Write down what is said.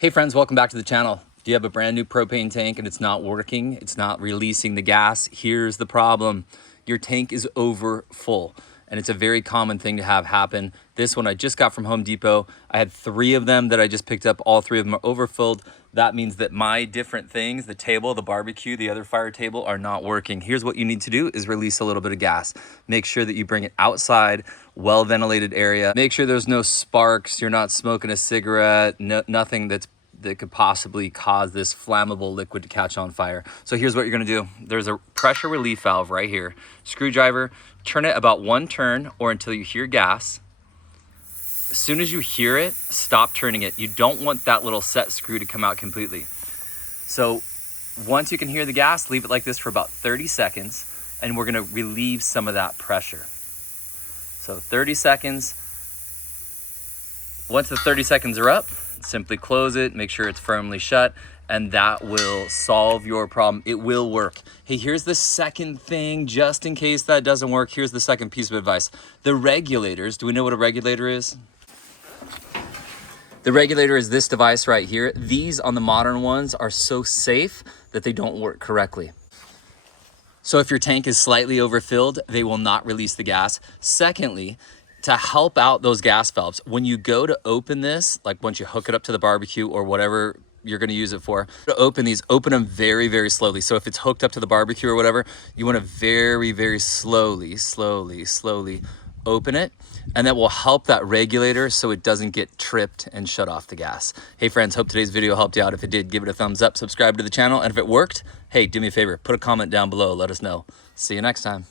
Hey friends, welcome back to the channel. Do you have a brand new propane tank and it's not working? It's not releasing the gas? Here's the problem. Your tank is over full, and it's a very common thing to have happen. This one I just got from Home Depot. I had 3 of them that I just picked up. All 3 of them are overfilled. That means that my different things, the table, the barbecue, the other fire table, are not working. Here's what you need to do is release a little bit of gas. Make sure that you bring it outside, well-ventilated area. Make sure there's no sparks. You're not smoking a cigarette, nothing that could possibly cause this flammable liquid to catch on fire. So here's what you're gonna do. There's a pressure relief valve right here. Screwdriver, turn it about 1 turn or until you hear gas. As soon as you hear it, stop turning it. You don't want that little set screw to come out completely. So once you can hear the gas, leave it like this for about 30 seconds, and we're gonna relieve some of that pressure. So 30 seconds. Once the 30 seconds are up, simply close it, make sure it's firmly shut, and that will solve your problem. It will work. Hey, here's the second thing, just in case that doesn't work. Here's the second piece of advice. The regulators, do we know what a regulator is? The regulator is this device right here. These on the modern ones are so safe that they don't work correctly. So if your tank is slightly overfilled, they will not release the gas. Secondly, to help out those gas valves, when you go to open this, like once you hook it up to the barbecue or whatever you're gonna use it for, to open these, open them very, very slowly. So if it's hooked up to the barbecue or whatever, you wanna very, very slowly open it, and that will help that regulator so it doesn't get tripped and shut off the gas. Hey friends, hope today's video helped you out. If it did, give it a thumbs up, subscribe to the channel, and if it worked, hey, do me a favor, put a comment down below, let us know. See you next time.